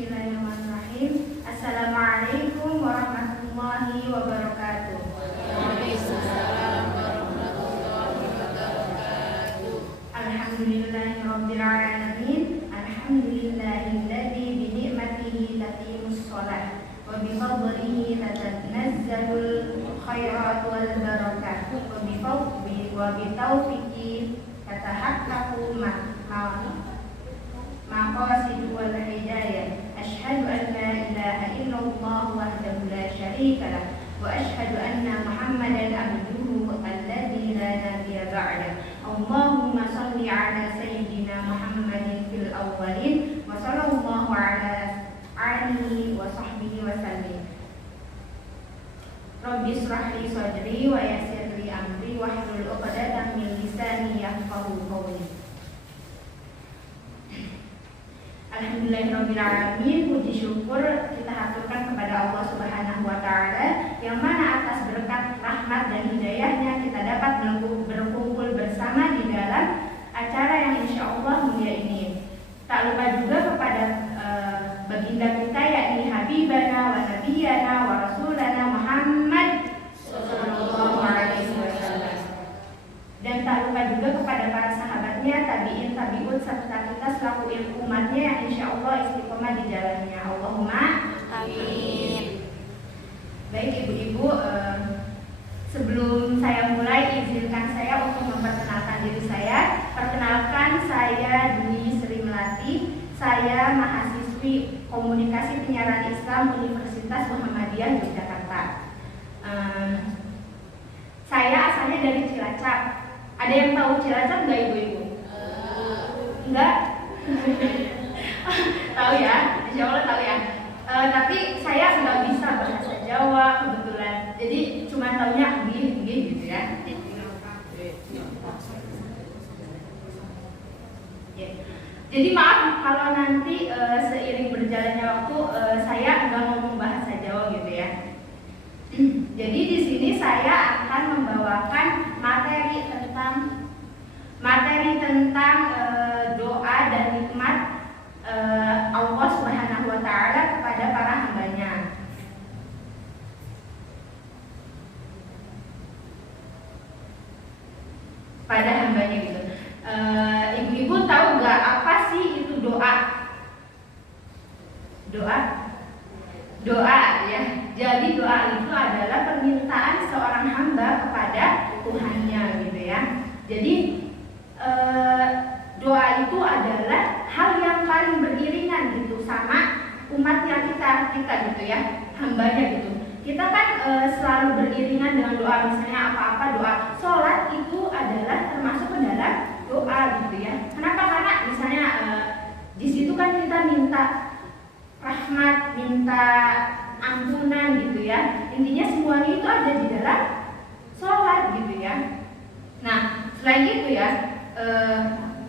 Bismillahirrahmanirrahim. Assalamualaikum warahmatullahi wabarakatuh. Waalaikumsalam warahmatullahi wabarakatuh. Alhamdulillahirabbil alamin. Alhamdulillahilladzi bi ni'matihi tatimmus shalah wa bi fadlihi tatanazzalul khairat wal barakah wa bi taufiqi tatahaqqaqu maqasid wal hidayah. Asyhadu an la ilaha illallah wahdahu la syarika lah wa asyhadu anna Muhammadan abduhu alladzi la nabiyya ba'dah. Allahumma shalli ala sayyidina Muhammadin fil awwalin wa sallallahu ala alihi wa sahbihi wa sallim. Rabbi shrah li sadri wa yassir li amri wahlul 'uqdatam min lisani yafqahu qawli. Alhamdulillahirabbil alamin. Puji syukur kita haturkan kepada Allah Subhanahu wa taala yang mana atas berkat rahmat dan hidayahnya kita dapat berkumpul bersama di dalam acara yang insyaallah mulia ini. Tak lupa juga kepada baginda kita yakni Habibana wa Nabiyana wa Rasulana Muhammad sallallahu alaihi wasallam. Dan tak lupa juga kepada para sahabatnya, tabi'in, tabi'ut, serta kita selaku umatnya yang insyaallah istiqomah di jalannya. Allahumma Amin. Baik ibu-ibu, sebelum saya mulai izinkan saya untuk memperkenalkan diri saya. Perkenalkan, saya Dwi Sri Melati. Saya mahasiswi Komunikasi Penyiaran Islam Universitas Muhammadiyah Yogyakarta. Saya asalnya dari Cilacap. Ada yang tahu Cilacap nggak ibu-ibu? Enggak? Tahu ya? Insya Allah tahu ya. Tapi saya nggak bisa bahasa Jawa kebetulan. Jadi cuma taunya gini gitu ya. Jadi maaf kalau nanti seiring berjalannya waktu saya nggak ngomong bahasa Jawa gitu ya. Jadi di sini saya akan membawakan materi tentang doa dan nikmat Allah Subhanahu wa taala kepada para hambanya. Pada hambanya gitu. Ibu-ibu tahu nggak apa sih itu doa? Doa ya. Jadi doa itu adalah permintaan seorang hamba kepada Tuhannya gitu ya. Jadi doa itu adalah hal yang paling beriringan gitu sama umatnya kita gitu ya, hambanya gitu. Kita kan selalu beriringan dengan doa, misalnya apa-apa doa. Sholat itu adalah termasuk ke dalam doa gitu ya. Kenapa? Karena misalnya di situ kan kita minta rahmat, minta ampunan gitu ya. Intinya semuanya itu ada di dalam sholat gitu ya. Nah, selain itu ya,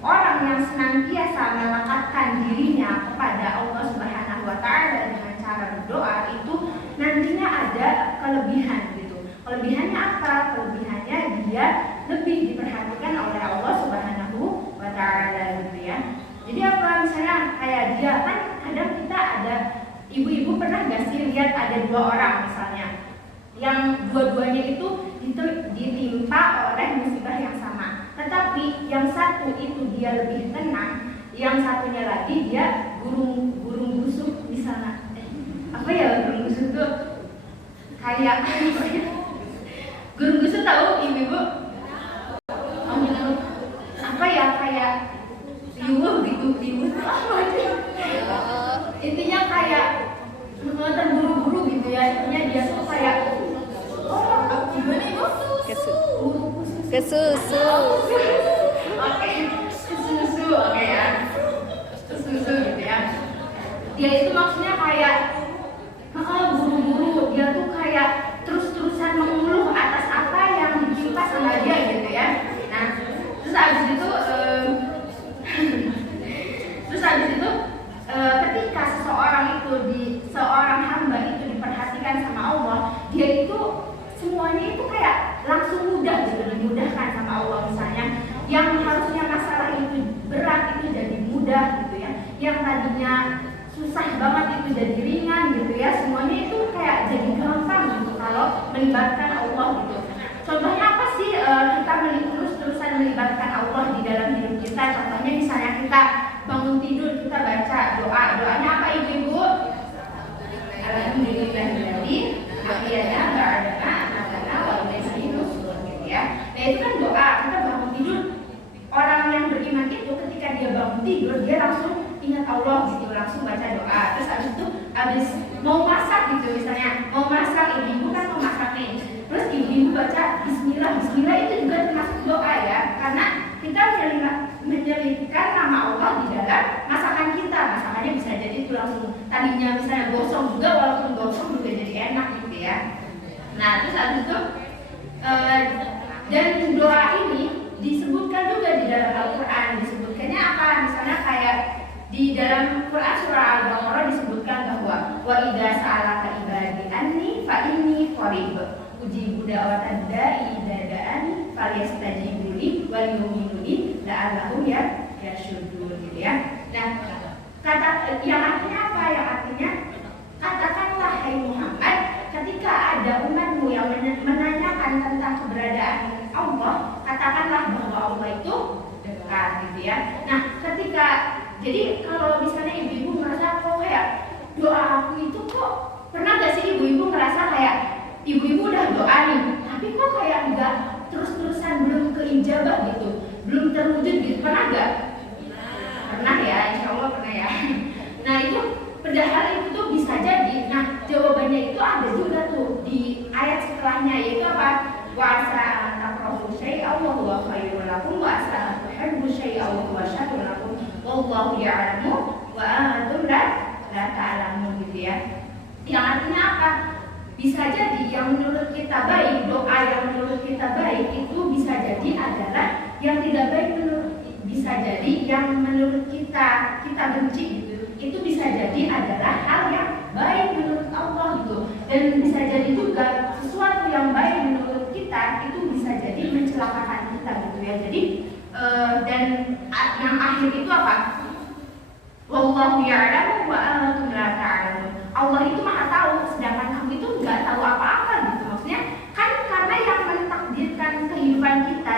orang yang senantiasa melekatkan dirinya kepada Allah Subhanahu wa taala dengan cara berdoa itu nantinya ada kelebihan gitu. Kelebihannya apa? Kelebihannya dia lebih diperhatikan oleh Allah Subhanahu wa taala gitu ya. Jadi apa, misalnya kayak dia kan kadang kita ada, ibu-ibu pernah gak sih lihat ada dua orang misalnya yang dua-duanya itu ditimpa oleh musibah yang sama, tetapi yang satu itu dia lebih tenang, yang satunya lagi dia gurung busuk misalnya. Apa ya gurung busuk tuh? Kayak gurung busuk tahu ibu-ibu? Apa ya, kayak liwuh gitu, intinya kayak terburu-buru gitu ya. Intinya dia tuh kayak gimana ibu? Kesusu. Oke, kesusu, oke ya. Kesusu gitu ya. Dia itu maksudnya kayak buru-buru, dia tuh kayak terus-terusan mengeluh atas apa yang ditimpa sama dia gitu ya. Nah, terus habis itu ketika seorang hamba itu diperhatikan sama Allah, dia itu semuanya itu kayak langsung mudah gitu, dimudahkan sama Allah. Misalnya yang harusnya masalah itu berat itu jadi mudah gitu ya. Yang tadinya susah banget itu jadi ringan gitu ya, semuanya itu kayak jadi gampang gitu kalau melibatkan Allah gitu. Contohnya apa sih kita terus-terusan melibatkan Allah di dalam hidup kita? Contohnya misalnya kita bangun tidur, kita baca doa. Doanya apa ibu-ibu? Alhamdulillahirobbilalamin. Akhirnya ba'dana wal-masih nusul gitu ya. Nah itu kan doa. Kita bangun tidur. Orang yang beriman itu ketika dia bangun tidur, dia langsung ingat Allah gitu, langsung baca doa. Terus habis mau masak gitu, misalnya mau masak, ibu kan mau masak nih, terus ibu baca Bismillah. Bismillah itu juga termasuk doa ya, karena kita menyelipkan nama Allah di dalam masakan kita. Masakannya bisa jadi itu langsung tadinya misalnya gosong juga, walaupun gosong juga jadi enak gitu ya. Nah terus habis itu dan doa ini disebutkan juga di dalam Al-Quran. Disebutkannya apa? Misalnya kayak di dalam Quran surah Al-Baqarah disebutkan bahwa wa idza sa'alaka ibadi anni fa inni qarib ujibu da'watad da'i idza da'ani falyastajibu li wal yu'minu bi la'allahum yarshudun gitu ya. Nah, kata yang artinya apa? Yang artinya katakanlah hai Muhammad, ketika ada umatmu yang menanyakan tentang keberadaan Allah, katakanlah bahwa Allah itu dekat gitu ya. Nah, jadi kalau misalnya ibu-ibu merasa kok kayak doa aku itu kok, pernah gak sih ibu-ibu merasa kayak ibu-ibu udah doa nih, tapi kok kayak enggak terus-terusan, belum keijabah gitu, belum terwujud gitu, pernah gak? Pernah ya, insya Allah pernah ya. Nah itu padahal itu tuh bisa jadi. Nah jawabannya itu ada juga tuh di ayat setelahnya, yaitu apa? Wa asa an takrahu syai'an wa huwa khairul lakum wa asa an tuhibbu syai'an wa huwa syarrul lakum wallahu ya'lamu wa antum la ta'lamun gitu ya. Yang artinya apa? Bisa jadi yang menurut kita baik, doa yang menurut kita baik itu bisa jadi adalah yang tidak baik bisa jadi yang menurut kita benci gitu. Itu bisa jadi adalah hal yang baik menurut Allah gitu. Dan bisa jadi juga sesuatu yang baik menurut kita itu bisa jadi mencelakakan kita gitu ya. Jadi dan yang akhir itu apa? Wallahu ya'lamu wa antum la ta'lamun. Allah itu maha tahu, sedangkan kamu itu nggak tahu apa-apa gitu. Maksudnya kan karena yang mentakdirkan kehidupan kita,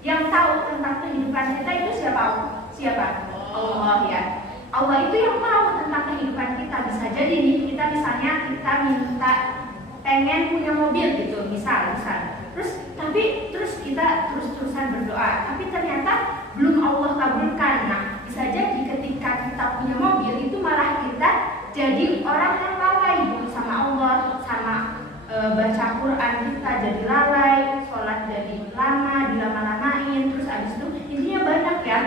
yang tahu tentang kehidupan kita itu siapa? Allah ya. Allah itu yang tahu tentang kehidupan kita. Bisa jadi nih kita misalnya kita minta pengen punya mobil gitu, misal. Terus kita terus-terusan berdoa, tapi ternyata belum Allah kabulkan. Nah, bisa jadi ketika kita punya mobil itu malah kita jadi orang yang lalai gitu sama Allah, sama baca Quran kita jadi lalai, sholat jadi lama, dilama-lamain, terus abis itu intinya banyak ya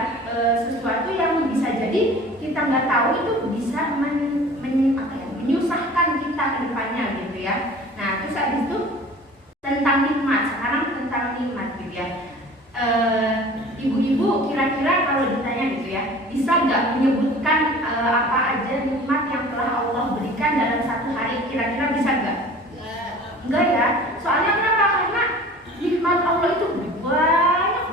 sesuatu yang bisa jadi kita nggak tahu itu bisa menyusahkan kita ke depannya gitu ya. Nah terus abis itu tentang nikmat, sekarang tentang nikmat gitu ya. Ibu-ibu kira-kira kalau ditanya gitu ya, bisa nggak menyebutkan apa aja nikmat yang telah Allah berikan dalam satu hari? Kira-kira bisa nggak? Enggak ya. Soalnya kenapa? Karena nikmat Allah itu banyak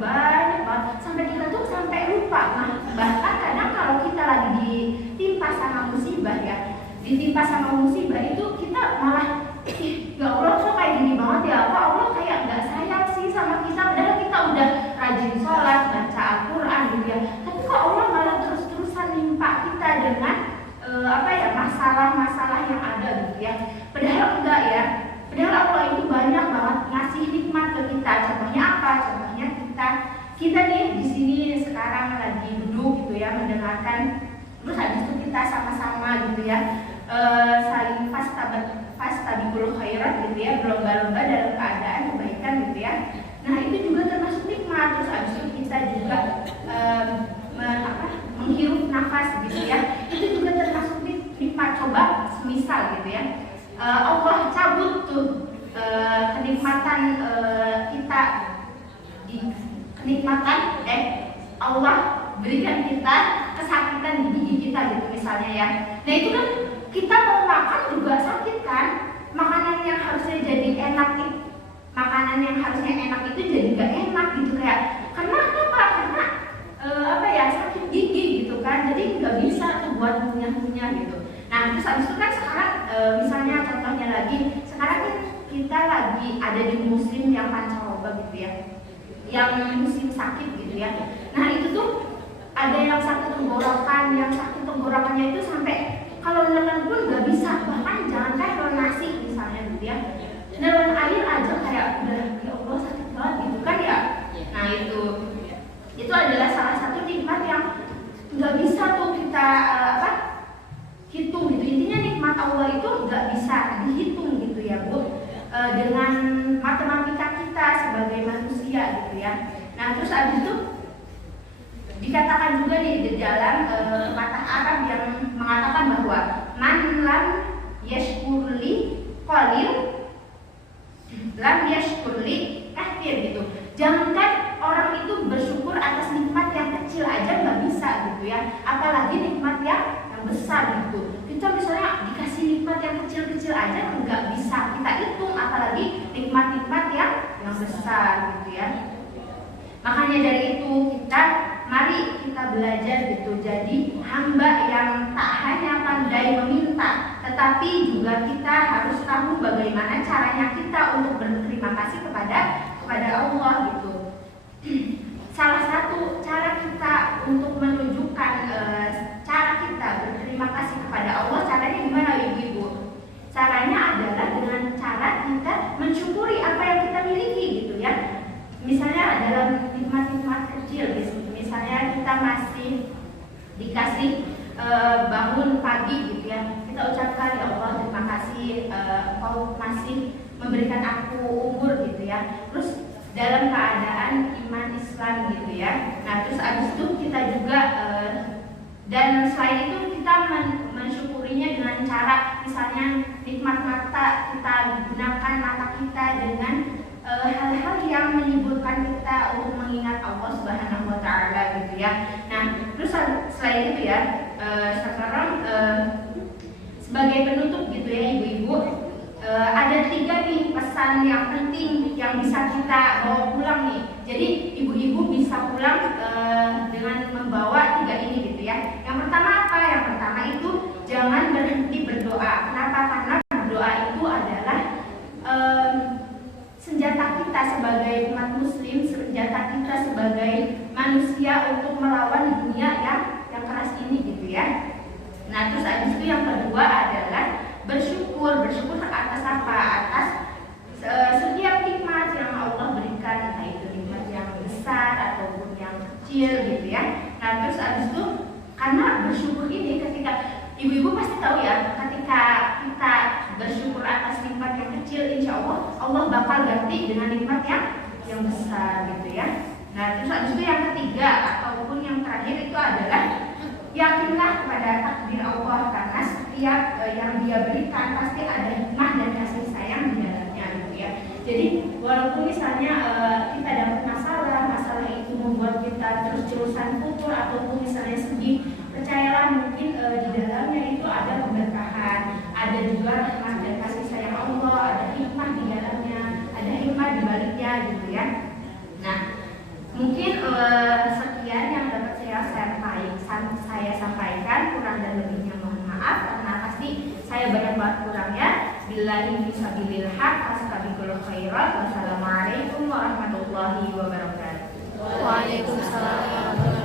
banget, sampai kita tuh sampai lupa. Nah, bahkan kadang kalau kita lagi ditimpa sama musibah itu kita malah ya Allah kok kayak gini banget ya, apa Allah kayak nggak sayang sih sama kita, padahal kita udah rajin sholat, baca Al-Quran gitu ya, tapi kok Allah malah terus-terusan nimpa kita dengan masalah-masalah yang ada gitu ya. Padahal enggak ya, padahal Allah itu banyak banget ngasih nikmat ke kita. Contohnya apa? Contohnya kita nih di sini sekarang lagi duduk gitu ya, mendengarkan, terus habis itu kita sama-sama gitu ya saling fastabiqul khairat gitu ya, berlomba-lomba dalam keadaan kebaikan gitu ya. Nah itu juga termasuk nikmat. Terus habis itu kita juga menghirup nafas gitu ya, itu juga termasuk nikmat. Coba semisal gitu ya Allah cabut tuh kenikmatan kita Allah berikan kita kesakitan di gigi kita gitu misalnya ya. Nah itu kan kita mau makan juga sakit kan, makanan yang harusnya jadi enak itu jadi gak enak gitu kayak. Karena apa? Karena sakit gigi gitu kan, jadi nggak bisa tuh buat mengunyah-ngunyah gitu. Nah terus habis itu kan sekarang misalnya contohnya lagi, sekarang kan kita lagi ada di musim yang pancaroba gitu ya, yang musim sakit gitu ya. Nah itu tuh ada yang sakit tenggorokan, yang sakit tenggorokannya itu sampai kalau nelen pun nggak bisa, bahkan jangankan nelen nasi misalnya gitu ya, nelen air aja kayak udah ya Allah sakit banget gitu kan ya. Nah itu adalah salah satu nikmat yang nggak bisa tuh kita hitung gitu. Intinya nikmat Allah itu nggak bisa dihitung gitu ya Bu, dengan matematika kita sebagai manusia gitu ya. Nah terus abis itu dikatakan juga di dalam kata Arab yang mengatakan bahwa man lam yashkurli qalil lam yashkurli kathir gitu. Jangankan orang itu bersyukur atas nikmat yang kecil aja nggak bisa gitu ya, apalagi nikmat yang besar gitu. Kita misalnya dikasih nikmat yang kecil-kecil aja nggak bisa kita hitung, apalagi nikmat-nikmat yang besar gitu ya. Makanya dari itu mari kita belajar gitu, jadi hamba yang tak hanya pandai meminta, tetapi juga kita harus tahu bagaimana caranya kita untuk berterima kasih kepada Allah gitu. Salah satu cara kita untuk menunjukkan cara kita berterima kasih kepada Allah, caranya gimana ibu-ibu? Caranya adalah dengan cara kita mensyukuri apa yang kita miliki gitu ya. Misalnya dalam nikmat-nikmat kecil, misalnya kita masih dikasih bangun pagi gitu ya, kita ucapkan ya Allah terima kasih Engkau masih memberikan aku umur gitu ya. Terus dalam keadaan iman Islam gitu ya. Nah terus abis itu kita juga dan selain itu kita mensyukurinya dengan cara misalnya nikmat mata, kita gunakan mata kita dengan hal-hal yang menyebutkan kita untuk mengingat Allah Subhanahu wa Ta'ala gitu ya. Nah terus selain itu ya, sekarang sebagai penutup gitu ya ibu-ibu, ada 3 nih pesan yang penting yang bisa kita bawa pulang nih. Jadi ibu-ibu bisa pulang dengan membawa 3 ini gitu ya. Yang pertama apa? Yang pertama itu jangan berhenti berdoa. Kenapa? Karena berdoa itu adalah senjata kita sebagai umat muslim, senjata kita sebagai manusia untuk melawan dunia yang keras ini gitu ya. Nah terus abis itu yang kedua adalah bersyukur atas apa? Atas setiap nikmat yang Allah berikan, entah itu nikmat yang besar ataupun yang kecil gitu ya. Nah terus abis itu karena bersyukur ini, ketika ibu-ibu pasti tahu ya, ketika kita bersyukur atas nikmat yang kecil, insya Allah bakal ganti dengan nikmat yang besar gitu ya. Nah terus abis itu yang ketiga ataupun yang terakhir itu adalah yakinlah kepada takdir Allah, karena setiap yang Dia berikan pasti ada hikmah dan kasih sayang di dalamnya gitu ya. Jadi walaupun misalnya kita dapat masalah itu membuat kita terus-terusan putur ataupun misalnya sedih, percayalah mungkin di dalamnya itu ada keberkahan, ada juga rahmat dan kasih sayang Allah, ada hikmah di dalamnya, ada hikmah di baliknya gitu ya. Nah mungkin sekian yang dapat saya sampaikan, kurang dan lebihnya mohon maaf karena pasti saya banyak banget kurangnya. Billahi fisabilil haq, astaghfirullah khairat. Wassalamualaikum warahmatullahi wabarakatuh. Waalaikumsalam.